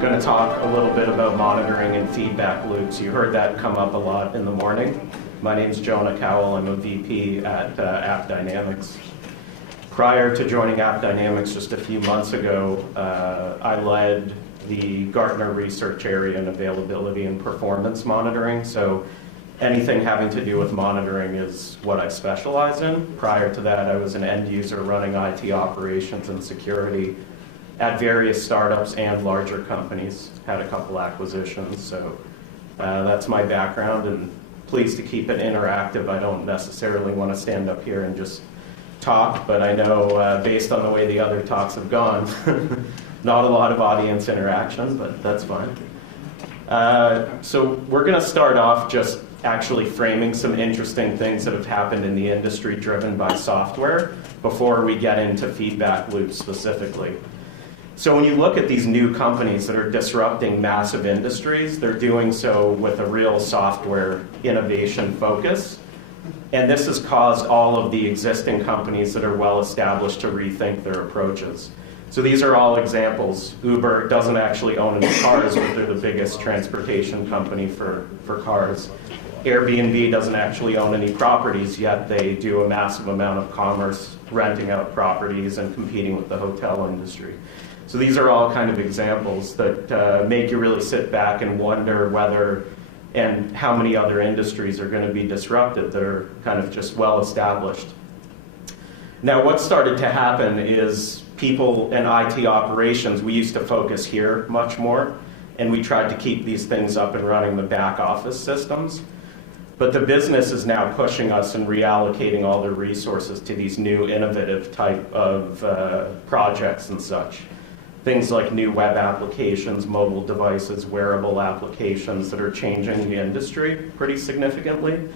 going to talk a little bit about monitoring and feedback loops. You heard that come up a lot in the morning. My name's Jonah Kowall. I'm a VP at AppDynamics. Prior to joining AppDynamics just a few months ago, I led the Gartner research area in availability and performance monitoring. So anything having to do with monitoring is what I specialize in. Prior to that, I was an end user running IT operations and security at various startups and larger companies. Had a couple acquisitions, so that's my background, and pleased to keep it interactive. I don't necessarily want to stand up here and just talk, but I know based on the way the other talks have gone, not a lot of audience interaction, but that's fine. So we're going to start off just actually framing some interesting things that have happened in the industry driven by software before we get into feedback loops specifically. So when you look at these new companies that are disrupting massive industries, they're doing so with a real software innovation focus. And this has caused all of the existing companies that are well established to rethink their approaches. So these are all examples. Uber doesn't actually own any cars, but they're the biggest transportation company for cars. Airbnb doesn't actually own any properties, yet they do a massive amount of commerce, renting out properties and competing with the hotel industry. So these are all kind of examples that make you really sit back and wonder whether and how many other industries are going to be disrupted that are kind of just well established. Now, what started to happen is people in IT operations, we used to focus here much more, and we tried to keep these things up and running the back office systems. But the business is now pushing us and reallocating all their resources to these new innovative type of projects and such. Things like new web applications, mobile devices, wearable applications that are changing the industry pretty significantly.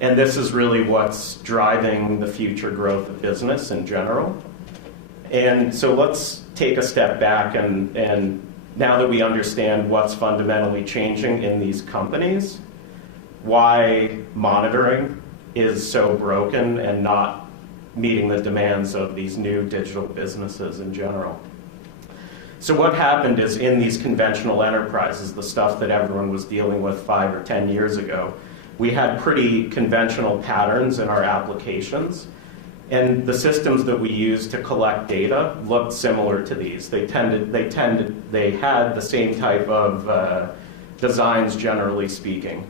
And this is really what's driving the future growth of business in general. And so let's take a step back and now that we understand what's fundamentally changing in these companies, why monitoring is so broken and not meeting the demands of these new digital businesses in general. So what happened is in these conventional enterprises, the stuff that everyone was dealing with 5 or 10 years ago, we had pretty conventional patterns in our applications. And the systems that we used to collect data looked similar to these. They had the same type of designs, generally speaking.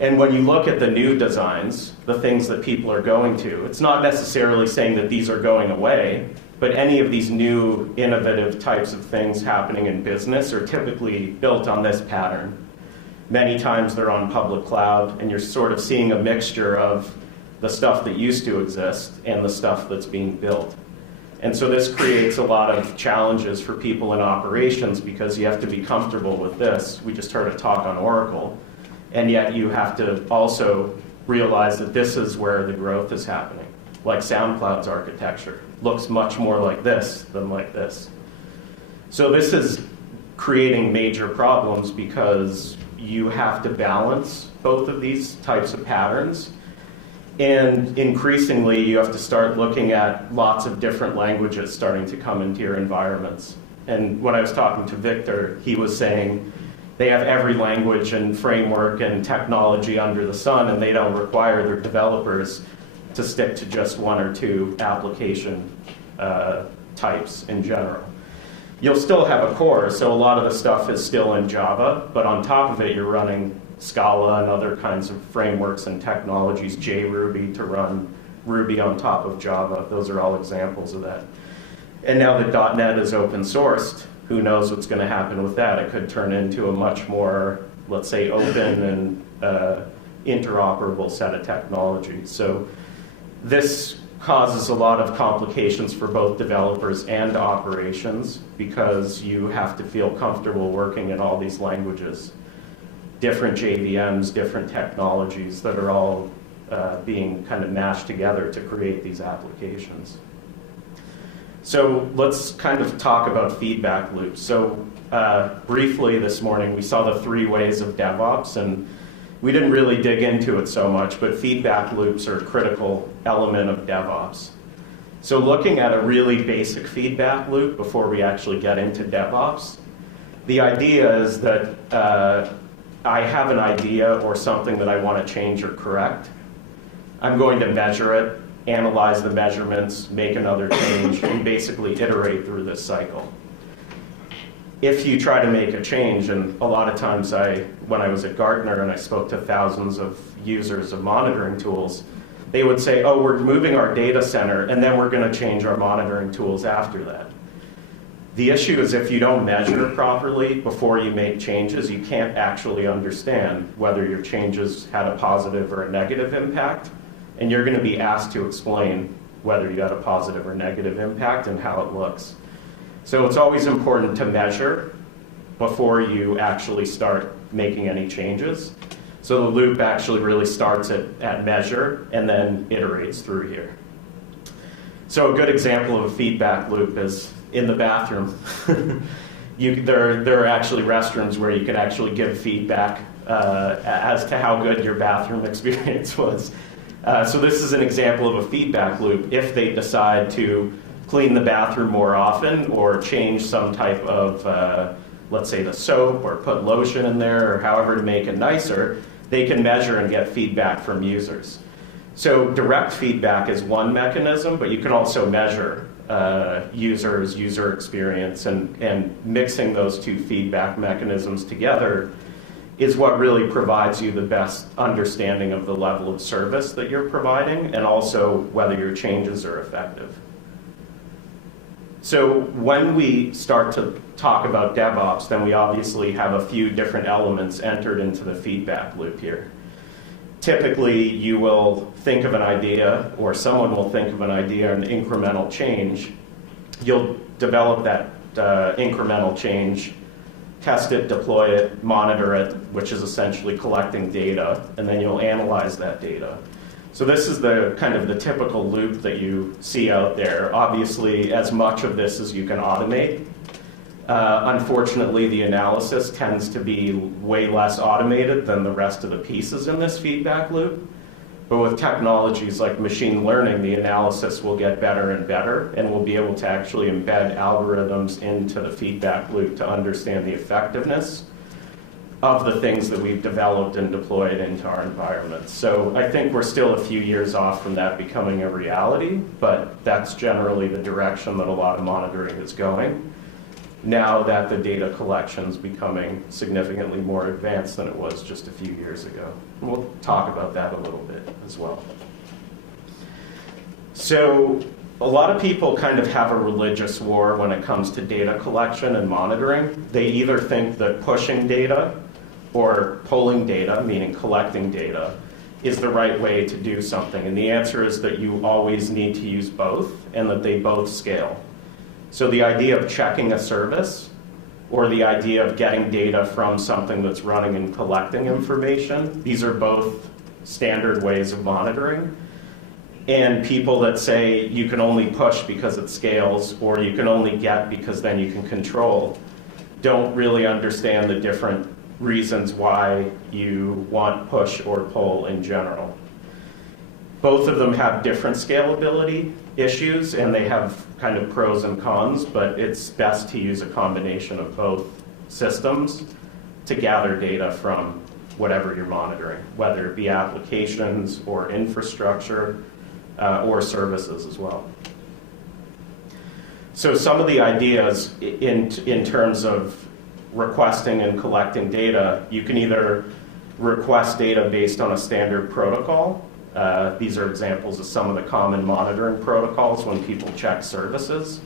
And when you look at the new designs, the things that people are going to, it's not necessarily saying that these are going away, but any of these new innovative types of things happening in business are typically built on this pattern. Many times they're on public cloud, and you're sort of seeing a mixture of the stuff that used to exist and the stuff that's being built. And so this creates a lot of challenges for people in operations because you have to be comfortable with this. We just heard a talk on Oracle, and yet you have to also realize that this is where the growth is happening. Like SoundCloud's architecture looks much more like this than like this. So this is creating major problems because you have to balance both of these types of patterns. And increasingly, you have to start looking at lots of different languages starting to come into your environments. And when I was talking to Victor, he was saying they have every language and framework and technology under the sun, and they don't require their developers to stick to just 1 or 2 application types in general. You'll still have a core, so a lot of the stuff is still in Java, but on top of it, you're running Scala and other kinds of frameworks and technologies, JRuby to run Ruby on top of Java. Those are all examples of that. And now that .NET is open sourced, who knows what's going to happen with that? It could turn into a much more, let's say, open and interoperable set of technologies. So this causes a lot of complications for both developers and operations because you have to feel comfortable working in all these languages. Different JVMs, different technologies that are all being kind of mashed together to create these applications. So let's kind of talk about feedback loops. So briefly this morning, we saw the 3 ways of DevOps, and we didn't really dig into it so much, but feedback loops are a critical element of DevOps. So looking at a really basic feedback loop before we actually get into DevOps, The idea is that I have an idea or something that I want to change or correct. I'm going to measure it, analyze the measurements, make another change, and basically iterate through this cycle. If you try to make a change, and a lot of times when I was at Gartner and I spoke to thousands of users of monitoring tools, they would say, oh, we're moving our data center, and then we're going to change our monitoring tools after that. The issue is if you don't measure properly before you make changes, you can't actually understand whether your changes had a positive or a negative impact, and you're going to be asked to explain whether you had a positive or negative impact and how it looks. So it's always important to measure before you actually start making any changes. So the loop actually really starts at measure and then iterates through here. So a good example of a feedback loop is in the bathroom. There are actually restrooms where you can actually give feedback as to how good your bathroom experience was. So this is an example of a feedback loop. If they decide to clean the bathroom more often or change some type of, let's say the soap, or put lotion in there, or however to make it nicer, they can measure and get feedback from users. So direct feedback is one mechanism, but you can also measure user experience, and mixing those two feedback mechanisms together is what really provides you the best understanding of the level of service that you're providing and also whether your changes are effective. So when we start to talk about DevOps, then we obviously have a few different elements entered into the feedback loop here. Typically, you will think of an idea, or someone will think of an idea, an incremental change. You'll develop that incremental change, test it, deploy it, monitor it, which is essentially collecting data, and then you'll analyze that data. So this is the kind of the typical loop that you see out there. Obviously, as much of this as you can automate. Unfortunately, the analysis tends to be way less automated than the rest of the pieces in this feedback loop. But with technologies like machine learning, the analysis will get better and better, and we'll be able to actually embed algorithms into the feedback loop to understand the effectiveness of the things that we've developed and deployed into our environments. So I think we're still a few years off from that becoming a reality, but that's generally the direction that a lot of monitoring is going, now that the data collection is becoming significantly more advanced than it was just a few years ago. And we'll talk about that a little bit as well. So a lot of people kind of have a religious war when it comes to data collection and monitoring. They either think that pushing data or pulling data, meaning collecting data, is the right way to do something. And the answer is that you always need to use both, and that they both scale. So the idea of checking a service, or the idea of getting data from something that's running and collecting information, these are both standard ways of monitoring. And people that say you can only push because it scales, or you can only get because then you can control, don't really understand the different reasons why you want push or pull in general. Both of them have different scalability issues, and they have kind of pros and cons, but it's best to use a combination of both systems to gather data from whatever you're monitoring, whether it be applications or infrastructure or services as well. So some of the ideas in terms of requesting and collecting data, you can either request data based on a standard protocol. These are examples of some of the common monitoring protocols when people check services.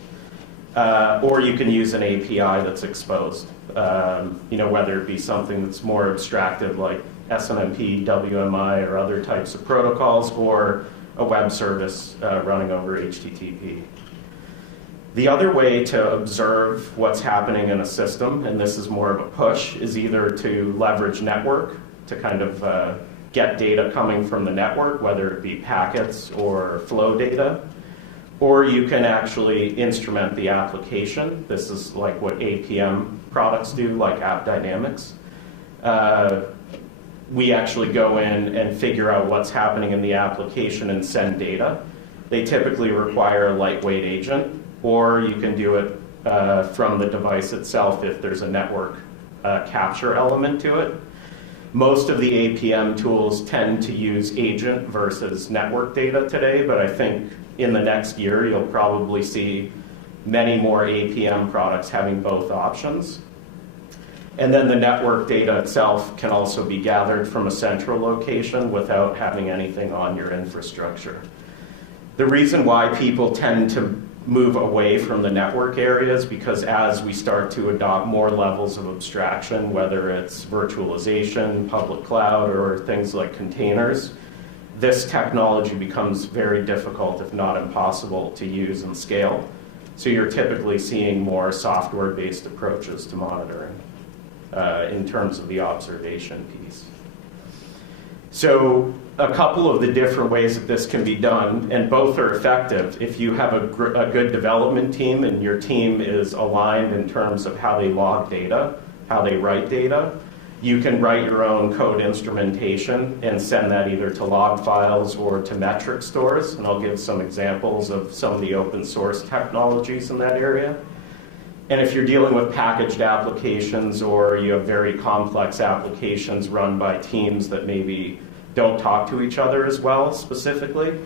Or you can use an API that's exposed, whether it be something that's more abstracted like SNMP, WMI, or other types of protocols, or a web service running over HTTP. The other way to observe what's happening in a system, and this is more of a push, is either to leverage network to kind of get data coming from the network, whether it be packets or flow data, or you can actually instrument the application. This is like what APM products do, like App Dynamics. We actually go in and figure out what's happening in the application and send data. They typically require a lightweight agent, or you can do it from the device itself if there's a network capture element to it. Most of the APM tools tend to use agent versus network data today, but I think in the next year you'll probably see many more APM products having both options. And then the network data itself can also be gathered from a central location without having anything on your infrastructure. The reason why people tend to move away from the network area is because as we start to adopt more levels of abstraction, whether it's virtualization, public cloud, or things like containers, this technology becomes very difficult, if not impossible, to use and scale. So you're typically seeing more software-based approaches to monitoring in terms of the observation piece. So a couple of the different ways that this can be done, and both are effective. If you have a good development team and your team is aligned in terms of how they log data, how they write data, you can write your own code instrumentation and send that either to log files or to metric stores. And I'll give some examples of some of the open source technologies in that area. And if you're dealing with packaged applications or you have very complex applications run by teams that maybe don't talk to each other as well specifically,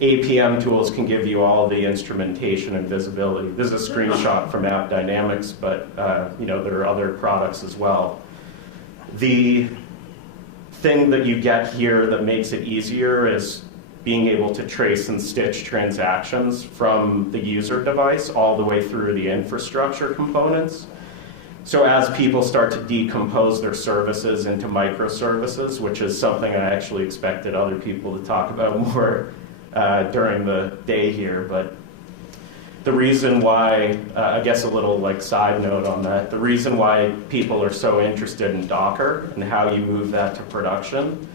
APM tools can give you all the instrumentation and visibility. This is a screenshot from AppDynamics, but there are other products as well. The thing that you get here that makes it easier is being able to trace and stitch transactions from the user device all the way through the infrastructure components. So as people start to decompose their services into microservices, which is something I actually expected other people to talk about more during the day here, but the reason why, I guess a little like side note on that, the reason why people are so interested in Docker and how you move that to production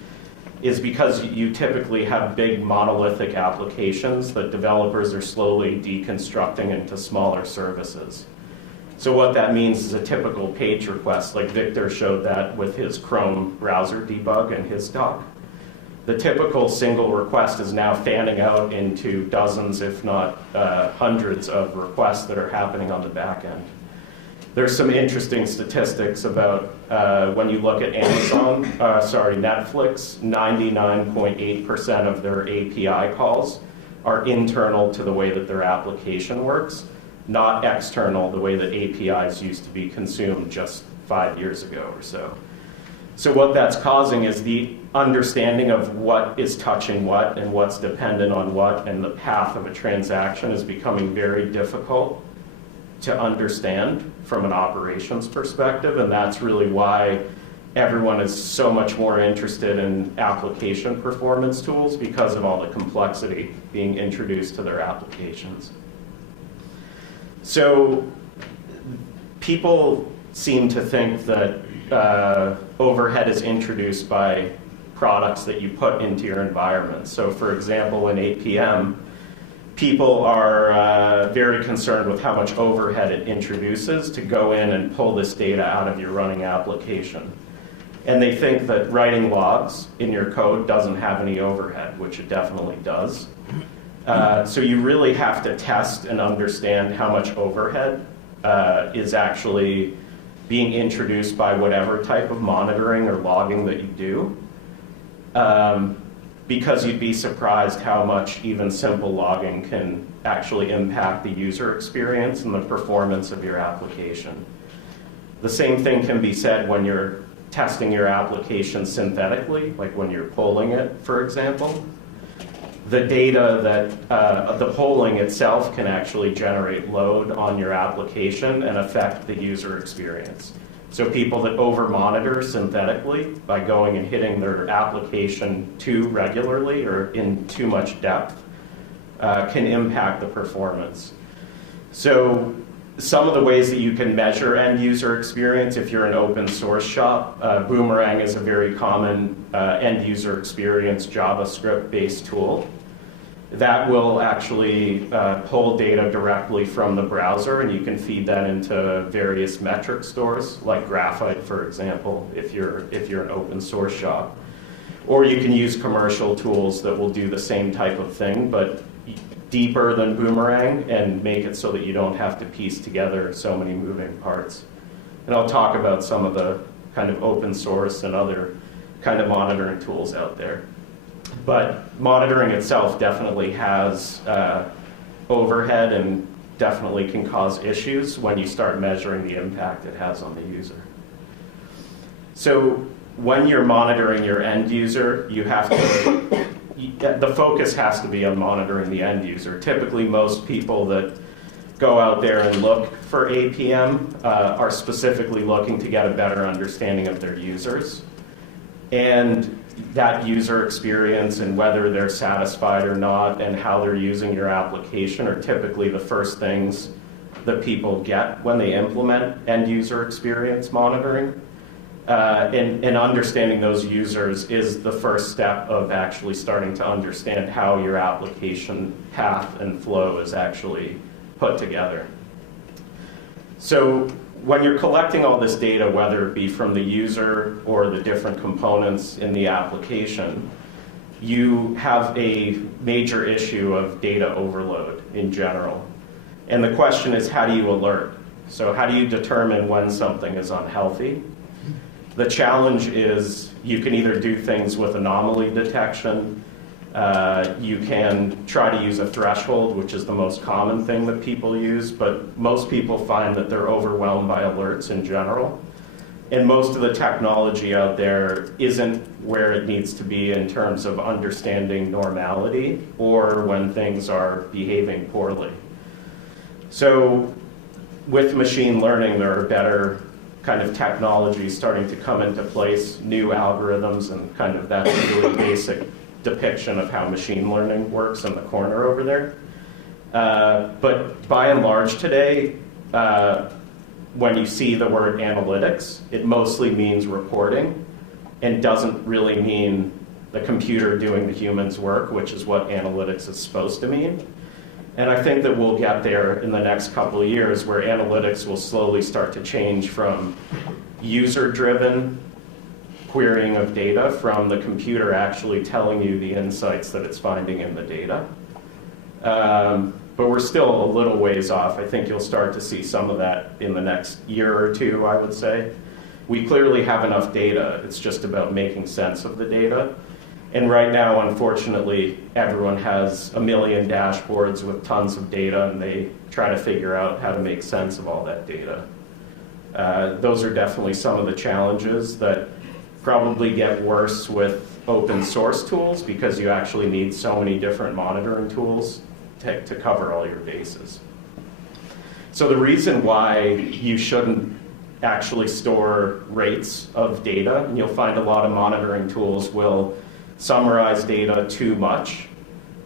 is because you typically have big monolithic applications that developers are slowly deconstructing into smaller services. So what that means is a typical page request, like Victor showed that with his Chrome browser debug and his doc. The typical single request is now fanning out into dozens, if not hundreds of requests that are happening on the back end. There's some interesting statistics about when you look at Netflix, 99.8% of their API calls are internal to the way that their application works, not external the way that APIs used to be consumed just 5 years ago or so. So what that's causing is the understanding of what is touching what and what's dependent on what, and the path of a transaction is becoming very difficult to understand from an operations perspective, and that's really why everyone is so much more interested in application performance tools because of all the complexity being introduced to their applications. So people seem to think that overhead is introduced by products that you put into your environment. So for example, in APM, people are very concerned with how much overhead it introduces to go in and pull this data out of your running application. And they think that writing logs in your code doesn't have any overhead, which it definitely does. So you really have to test and understand how much overhead is actually being introduced by whatever type of monitoring or logging that you do. Because you'd be surprised how much even simple logging can actually impact the user experience and the performance of your application. The same thing can be said when you're testing your application synthetically, like when you're polling it, for example. The data that the polling itself can actually generate load on your application and affect the user experience. So people that over-monitor synthetically by going and hitting their application too regularly or in too much depth can impact the performance. So some of the ways that you can measure end user experience, if you're an open source shop, Boomerang is a very common end user experience JavaScript-based tool that will actually pull data directly from the browser, and you can feed that into various metric stores, like Graphite, for example, if you're an open source shop. Or you can use commercial tools that will do the same type of thing, but deeper than Boomerang and make it so that you don't have to piece together so many moving parts. And I'll talk about some of the kind of open source and other kind of monitoring tools out there. But monitoring itself definitely has overhead and definitely can cause issues when you start measuring the impact it has on the user. So when you're monitoring your end user, you have to, the focus has to be on monitoring the end user. Typically, most people that go out there and look for APM are specifically looking to get a better understanding of their users. And that user experience and whether they're satisfied or not and how they're using your application are typically the first things that people get when they implement end user experience monitoring. And understanding those users is the first step of actually starting to understand how your application path and flow is actually put together. So when you're collecting all this data, whether it be from the user or the different components in the application, you have a major issue of data overload in general. And the question is, how do you alert? So how do you determine when something is unhealthy? The challenge is you can either do things with anomaly detection, you can try to use a threshold, which is the most common thing that people use, but most people find that they're overwhelmed by alerts in general. And most of the technology out there isn't where it needs to be in terms of understanding normality or when things are behaving poorly. So with machine learning, there are better kind of technologies starting to come into place, new algorithms, and kind of that really basic depiction of how machine learning works in the corner over there. But by and large today, when you see the word analytics, it mostly means reporting and doesn't really mean the computer doing the human's work, which is what analytics is supposed to mean. And I think that we'll get there in the next couple of years where analytics will slowly start to change from user-driven querying of data from the computer actually telling you the insights that it's finding in the data. But we're still a little ways off. I think you'll start to see some of that in the next year or two, I would say. We clearly have enough data. It's just about making sense of the data. And right now, unfortunately, everyone has a million dashboards with tons of data, and they try to figure out how to make sense of all that data. Those are definitely some of the challenges that probably get worse with open source tools because you actually need so many different monitoring tools to cover all your bases. So the reason why you shouldn't actually store rates of data, and you'll find a lot of monitoring tools will summarize data too much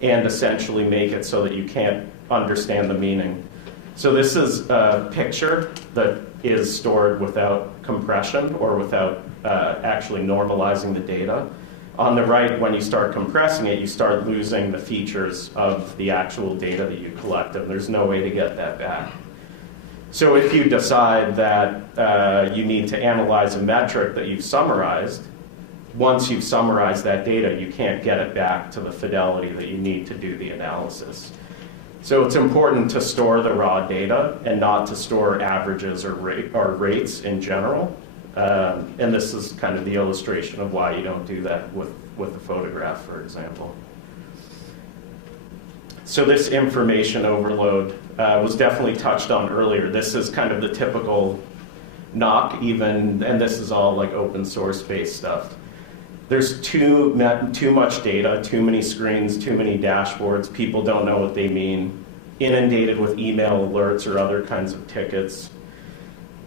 and essentially make it so that you can't understand the meaning. So this is a picture that is stored without compression or without actually normalizing the data. On the right, when you start compressing it, you start losing the features of the actual data that you collect, and there's no way to get that back. So if you decide that you need to analyze a metric that you've summarized, once you've summarized that data, you can't get it back to the fidelity that you need to do the analysis. So it's important to store the raw data and not to store averages or rates in general. And this is kind of the illustration of why you don't do that with a photograph, for example. So this information overload was definitely touched on earlier. This is kind of the typical knock even, and this is all like open source based stuff. There's too much data, too many screens, too many dashboards. People don't know what they mean. Inundated with email alerts or other kinds of tickets.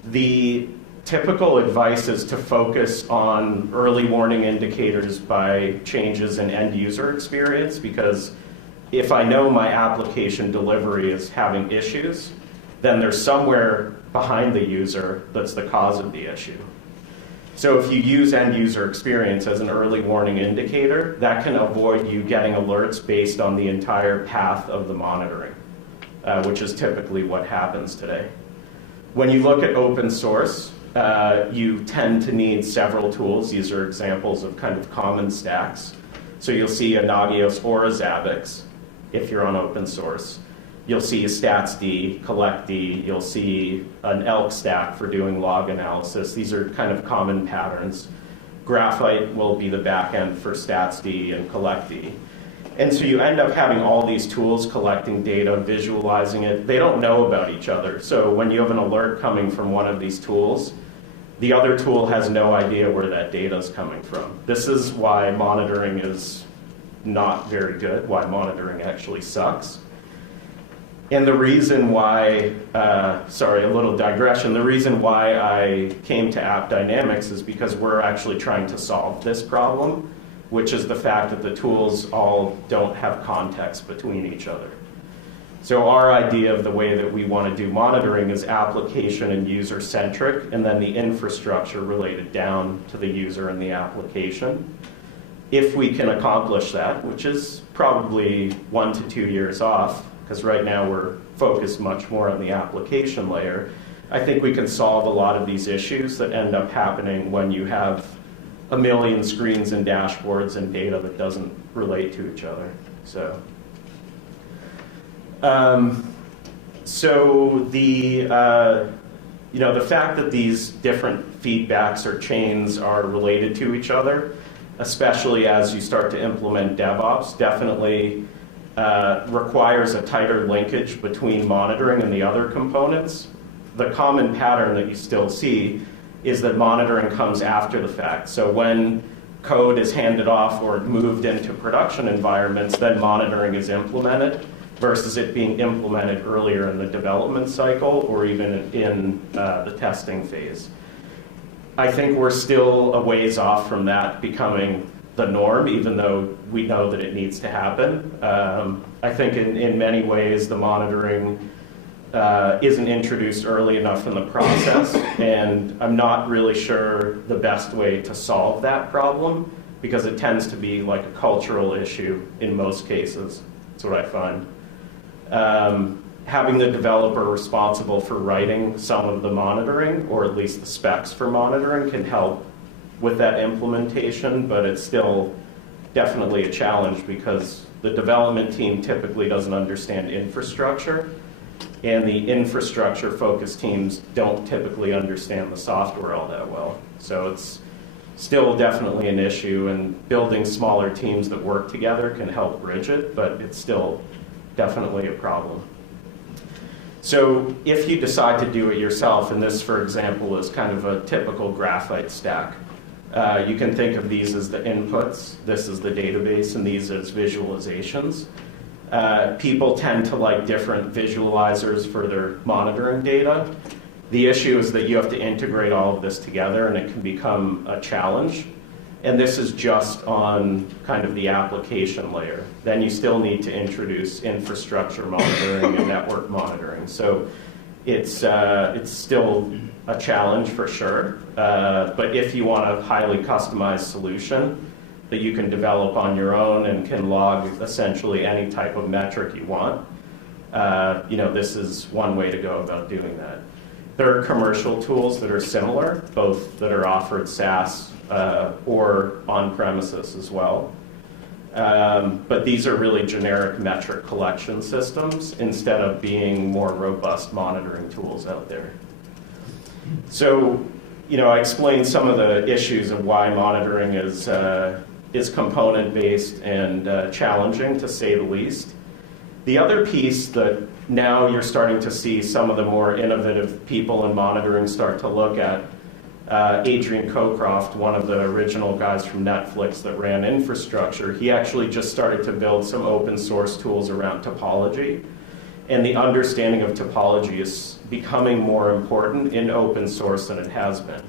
The typical advice is to focus on early warning indicators by changes in end user experience, because if I know my application delivery is having issues, then there's somewhere behind the user that's the cause of the issue. So if you use end user experience as an early warning indicator, that can avoid you getting alerts based on the entire path of the monitoring, which is typically what happens today. When you look at open source, you tend to need several tools. These are examples of kind of common stacks. So you'll see a Nagios or a Zabbix. if you're on open source. You'll see a statsd, collectd, you'll see an elk stack for doing log analysis. These are kind of common patterns. Graphite will be the backend for statsd and collectd. And so you end up having all these tools collecting data, visualizing it. They don't know about each other. So when you have an alert coming from one of these tools, the other tool has no idea where that data is coming from. This is why monitoring is not very good, why monitoring actually sucks. And the reason why, sorry, a little digression, the reason why I came to AppDynamics is because we're actually trying to solve this problem, which is the fact that the tools all don't have context between each other. So our idea of the way that we want to do monitoring is application and user-centric, and then the infrastructure related down to the user and the application. If we can accomplish that, which is probably 1 to 2 years off, because right now we're focused much more on the application layer, I think we can solve a lot of these issues that end up happening when you have a million screens and dashboards and data that doesn't relate to each other. So the fact that these different feedbacks or chains are related to each other, especially as you start to implement DevOps, definitely requires a tighter linkage between monitoring and the other components. The common pattern that you still see is that monitoring comes after the fact. So when code is handed off or moved into production environments, then monitoring is implemented versus it being implemented earlier in the development cycle or even in the testing phase. I think we're still a ways off from that becoming the norm, even though we know that it needs to happen. I think in many ways the monitoring isn't introduced early enough in the process, and I'm not really sure the best way to solve that problem because it tends to be like a cultural issue in most cases. That's what I find. Having the developer responsible for writing some of the monitoring, or at least the specs for monitoring, can help with that implementation, but it's still definitely a challenge because the development team typically doesn't understand infrastructure, and the infrastructure-focused teams don't typically understand the software all that well. So it's still definitely an issue, and building smaller teams that work together can help bridge it, but it's still definitely a problem. So if you decide to do it yourself, and this, for example, is kind of a typical Graphite Stack, you can think of these as the inputs, this is the database, and these as visualizations. People tend to like different visualizers for their monitoring data. The issue is that you have to integrate all of this together, and it can become a challenge. And this is just on kind of the application layer. Then you still need to introduce infrastructure monitoring and network monitoring. So it's still a challenge for sure. But if you want a highly customized solution that you can develop on your own and can log essentially any type of metric you want, this is one way to go about doing that. There are commercial tools that are similar, both that are offered SaaS or on-premises as well. But these are really generic metric collection systems instead of being more robust monitoring tools out there. So, I explained some of the issues of why monitoring is component-based and challenging, to say the least. The other piece that now you're starting to see some of the more innovative people in monitoring start to look at, Adrian Cockcroft, one of the original guys from Netflix that ran infrastructure, he actually just started to build some open source tools around topology. And the understanding of topology is becoming more important in open source than it has been.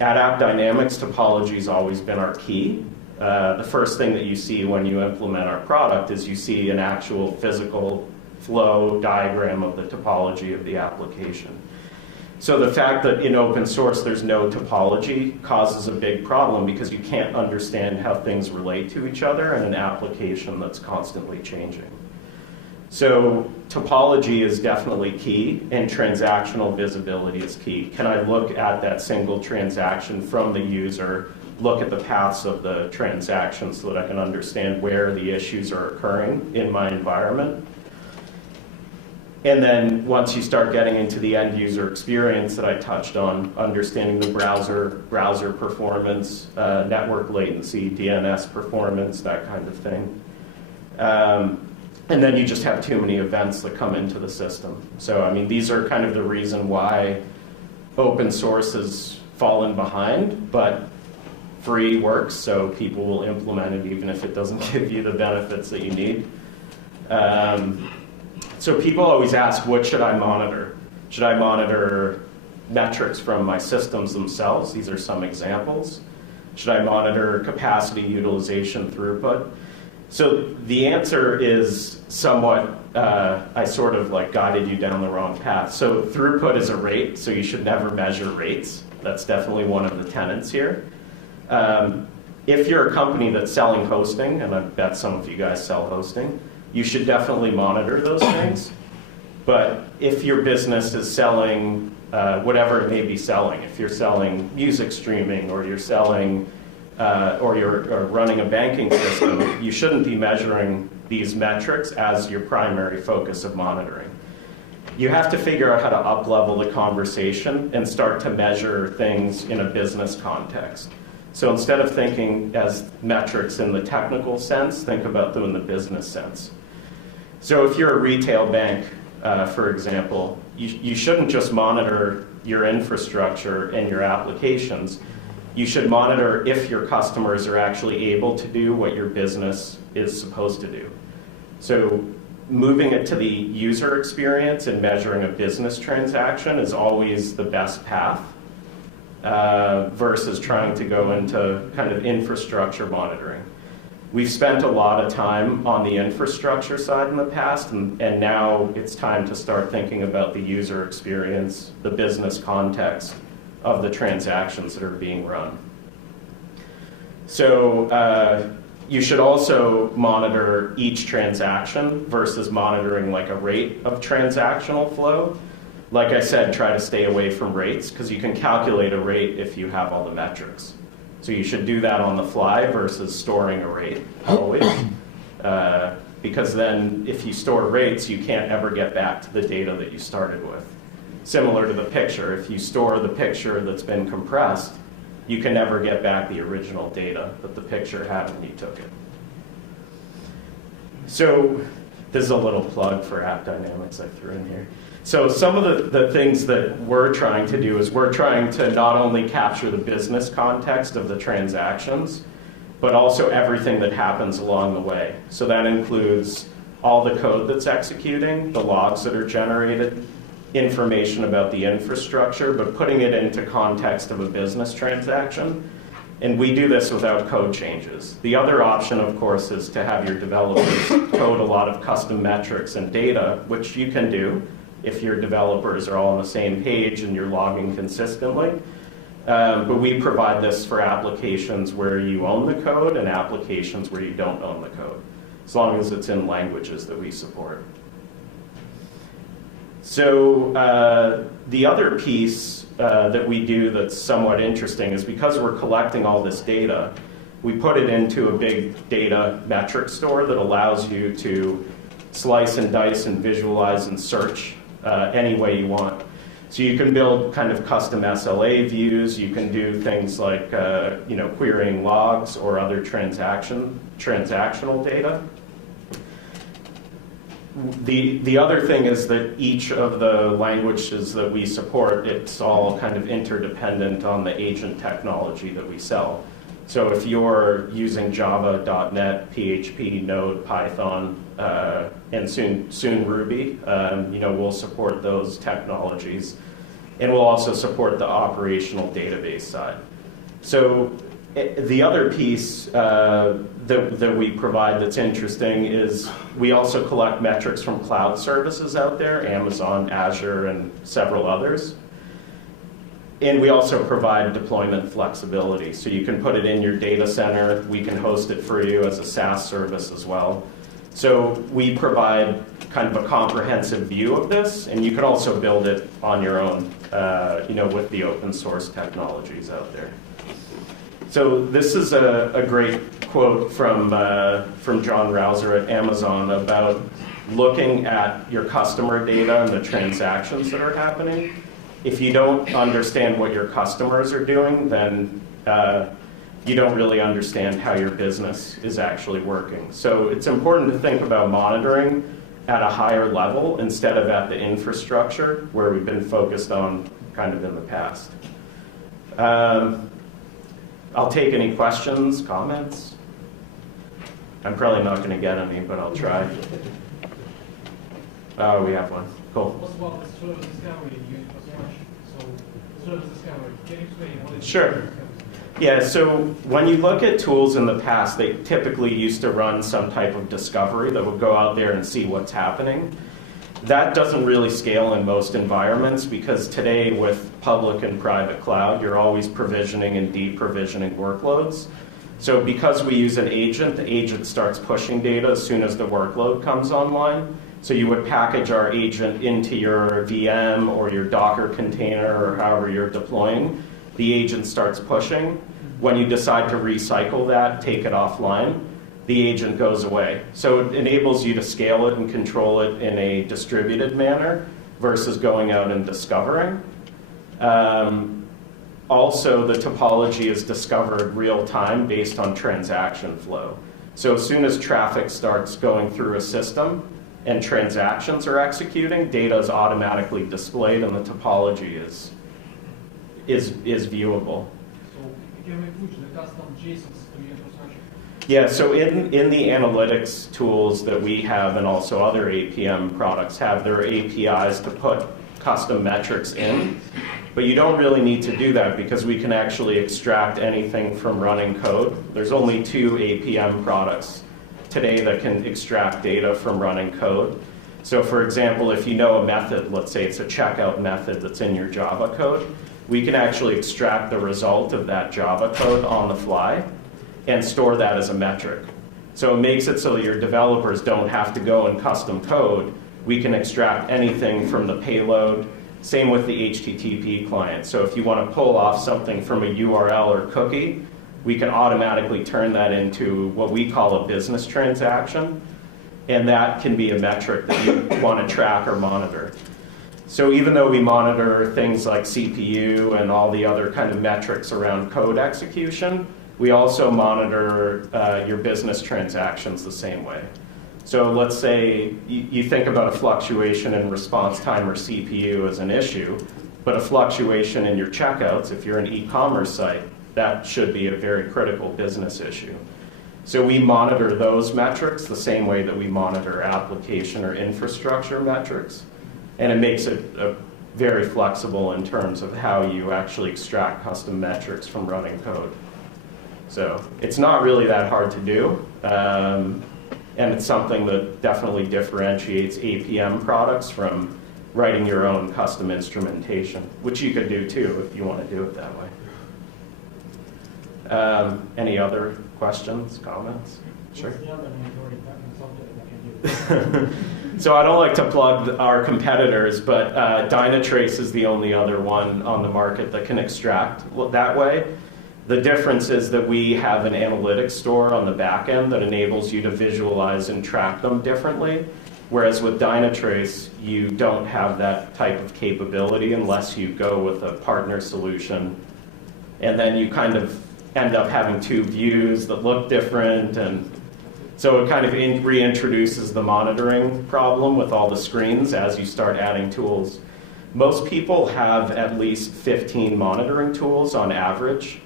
At AppDynamics, topology has always been our key. The first thing that you see when you implement our product is you see an actual physical flow diagram of the topology of the application. So the fact that in open source there's no topology causes a big problem because you can't understand how things relate to each other in an application that's constantly changing. So topology is definitely key, and transactional visibility is key. Can I look at that single transaction from the user, look at the paths of the transactions so that I can understand where the issues are occurring in my environment. And then once you start getting into the end user experience that I touched on, understanding the browser performance, network latency, DNS performance, that kind of thing. And then you just have too many events that come into the system. So, I mean, these are kind of the reason why open source has fallen behind, but free works, so people will implement it even if it doesn't give you the benefits that you need. So people always ask, what should I monitor? Should I monitor metrics from my systems themselves? These are some examples. Should I monitor capacity, utilization, throughput? So the answer is somewhat, I sort of like guided you down the wrong path. So throughput is a rate, so you should never measure rates. That's definitely one of the tenets here. If you're a company that's selling hosting, and I bet some of you guys sell hosting, you should definitely monitor those things. But if your business is selling whatever it may be selling, if you're selling music streaming or you're selling or you're running a banking system, you shouldn't be measuring these metrics as your primary focus of monitoring. You have to figure out how to up-level the conversation and start to measure things in a business context. So instead of thinking as metrics in the technical sense, think about them in the business sense. So if you're a retail bank, for example, you shouldn't just monitor your infrastructure and your applications. You should monitor if your customers are actually able to do what your business is supposed to do. So moving it to the user experience and measuring a business transaction is always the best path versus trying to go into kind of infrastructure monitoring. We've spent a lot of time on the infrastructure side in the past, and now it's time to start thinking about the user experience, the business context of the transactions that are being run. So you should also monitor each transaction versus monitoring like a rate of transactional flow. Like I said, try to stay away from rates because you can calculate a rate if you have all the metrics. So you should do that on the fly versus storing a rate always. Because then if you store rates, you can't ever get back to the data that you started with. Similar to the picture, if you store the picture that's been compressed, you can never get back the original data that the picture had when you took it. So this is a little plug for AppDynamics I threw in here. So some of the things that we're trying to do is we're trying to not only capture the business context of the transactions, but also everything that happens along the way. So that includes all the code that's executing, the logs that are generated, information about the infrastructure, but putting it into context of a business transaction. And we do this without code changes. The other option, of course, is to have your developers code a lot of custom metrics and data, which you can do if your developers are all on the same page and you're logging consistently. But we provide this for applications where you own the code and applications where you don't own the code, as long as it's in languages that we support. So the other piece that we do that's somewhat interesting is because we're collecting all this data, we put it into a big data metric store that allows you to slice and dice and visualize and search any way you want. So you can build kind of custom SLA views. You can do things like querying logs or other transactional data. The other thing is that each of the languages that we support, it's all kind of interdependent on the agent technology that we sell. So if you're using Java, .NET, PHP, Node, Python, and soon Ruby, we'll support those technologies. And we'll also support the operational database side. So the other piece that we provide that's interesting is we also collect metrics from cloud services out there, Amazon, Azure, and several others. And we also provide deployment flexibility. So you can put it in your data center. We can host it for you as a SaaS service as well. So we provide kind of a comprehensive view of this, and you can also build it on your own, with the open source technologies out there. So this is a great quote from John Rouser at Amazon about looking at your customer data and the transactions that are happening. If you don't understand what your customers are doing, then you don't really understand how your business is actually working. So it's important to think about monitoring at a higher level instead of at the infrastructure where we've been focused on kind of in the past. I'll take any questions, comments. I'm probably not going to get any, but I'll try. Oh, we have one. Cool. What's about the service discovery you used so much? So service discovery, can you explain what is Sure. service discovery? Yeah, so when you look at tools in the past, they typically used to run some type of discovery that would go out there and see what's happening. That doesn't really scale in most environments because today with public and private cloud, you're always provisioning and deprovisioning workloads. So because we use an agent, the agent starts pushing data as soon as the workload comes online. So you would package our agent into your VM or your Docker container or however you're deploying. The agent starts pushing. When you decide to recycle that, take it offline, the agent goes away. So it enables you to scale it and control it in a distributed manner versus going out and discovering. Also, the topology is discovered real time based on transaction flow. So as soon as traffic starts going through a system and transactions are executing, data is automatically displayed and the topology is viewable. So can we push the custom JSONs to the infrastructure? Yeah, so in the analytics tools that we have and also other APM products have, there are APIs to put custom metrics in, but you don't really need to do that because we can actually extract anything from running code. There's only 2 APM products today that can extract data from running code. So for example, if you know a method, let's say it's a checkout method that's in your Java code, we can actually extract the result of that Java code on the fly and store that as a metric. So it makes it so that your developers don't have to go and custom code. We can extract anything from the payload. Same with the HTTP client. So if you want to pull off something from a URL or cookie, we can automatically turn that into what we call a business transaction. And that can be a metric that you want to track or monitor. So even though we monitor things like CPU and all the other kind of metrics around code execution, we also monitor your business transactions the same way. So let's say you think about a fluctuation in response time or CPU as an issue, but a fluctuation in your checkouts, if you're an e-commerce site, that should be a very critical business issue. So we monitor those metrics the same way that we monitor application or infrastructure metrics. And it makes it very flexible in terms of how you actually extract custom metrics from running code. So it's not really that hard to do. And it's something that definitely differentiates APM products from writing your own custom instrumentation, which you could do too if you want to do it that way. Any other questions, comments? Sure. What's the other mandatory software that can do? So I don't like to plug our competitors, but Dynatrace is the only other one on the market that can extract that way. The difference is that we have an analytics store on the back end that enables you to visualize and track them differently, whereas with Dynatrace, you don't have that type of capability unless you go with a partner solution. And then you kind of end up having 2 views that look different, and so it kind of reintroduces the monitoring problem with all the screens as you start adding tools. Most people have at least 15 monitoring tools on average.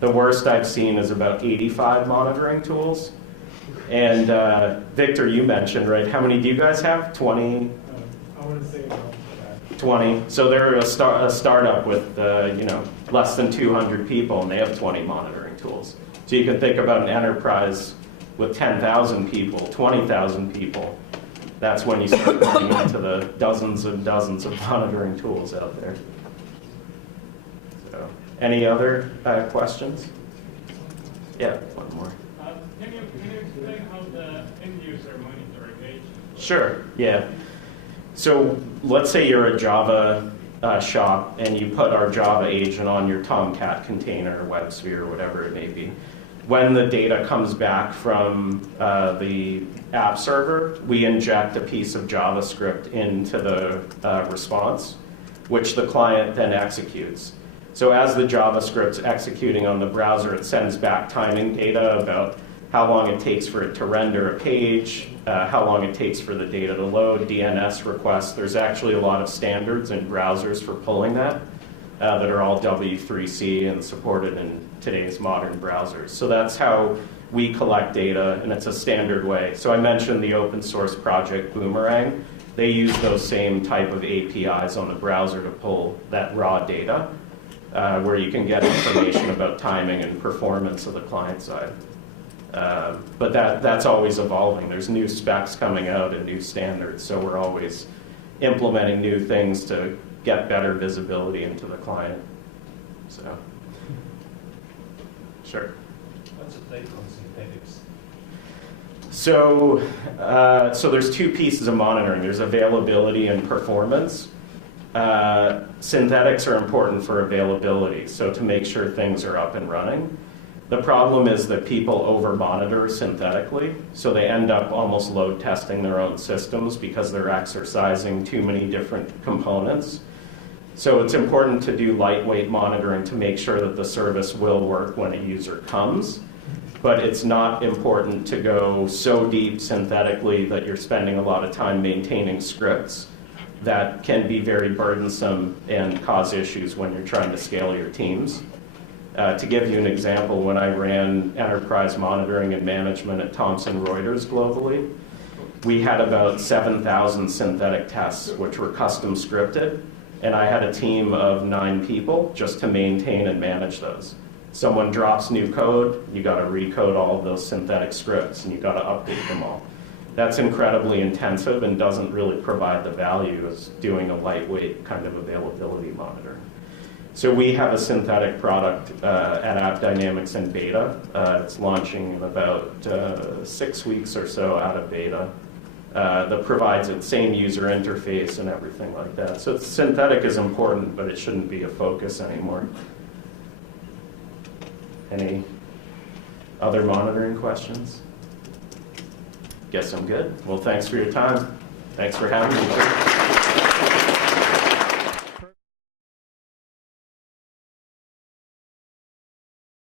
The worst I've seen is about 85 monitoring tools. And Victor, you mentioned, right? How many do you guys have? 20? I wouldn't say 20. So they're a startup with less than 200 people, and they have 20 monitoring tools. So you can think about an enterprise with 10,000 people, 20,000 people. That's when you start getting into the dozens and dozens of monitoring tools out there. So, any other questions? Yeah, one more. Can you explain how the end user monitoring agent works? Sure, yeah. So let's say you're a Java shop and you put our Java agent on your Tomcat container, WebSphere, whatever it may be. When the data comes back from the app server, we inject a piece of JavaScript into the response, which the client then executes. So as the JavaScript's executing on the browser, it sends back timing data about how long it takes for it to render a page, how long it takes for the data to load, DNS requests. There's actually a lot of standards in browsers for pulling that are all W3C and supported in today's modern browsers. So that's how we collect data, and it's a standard way. So I mentioned the open source project Boomerang. They use those same type of APIs on the browser to pull that raw data, where you can get information about timing and performance of the client side. But that's always evolving. There's new specs coming out and new standards, so we're always implementing new things to get better visibility into the client. So, sure. What's the take on synthetics? So there's two pieces of monitoring. There's availability and performance. Synthetics are important for availability, so to make sure things are up and running. The problem is that people over-monitor synthetically, so they end up almost load testing their own systems because they're exercising too many different components. So it's important to do lightweight monitoring to make sure that the service will work when a user comes, but it's not important to go so deep synthetically that you're spending a lot of time maintaining scripts that can be very burdensome and cause issues when you're trying to scale your teams. To give you an example, when I ran enterprise monitoring and management at Thomson Reuters globally, we had about 7,000 synthetic tests, which were custom scripted, and I had a team of 9 people just to maintain and manage those. Someone drops new code, you got to recode all of those synthetic scripts, and you got to update them all. That's incredibly intensive and doesn't really provide the value as doing a lightweight kind of availability monitor. So we have a synthetic product at AppDynamics in beta. It's launching in about 6 weeks or so out of beta. That provides its same user interface and everything like that. So synthetic is important, but it shouldn't be a focus anymore. Any other monitoring questions? Guess I'm good. Well, thanks for your time. Thanks for having me.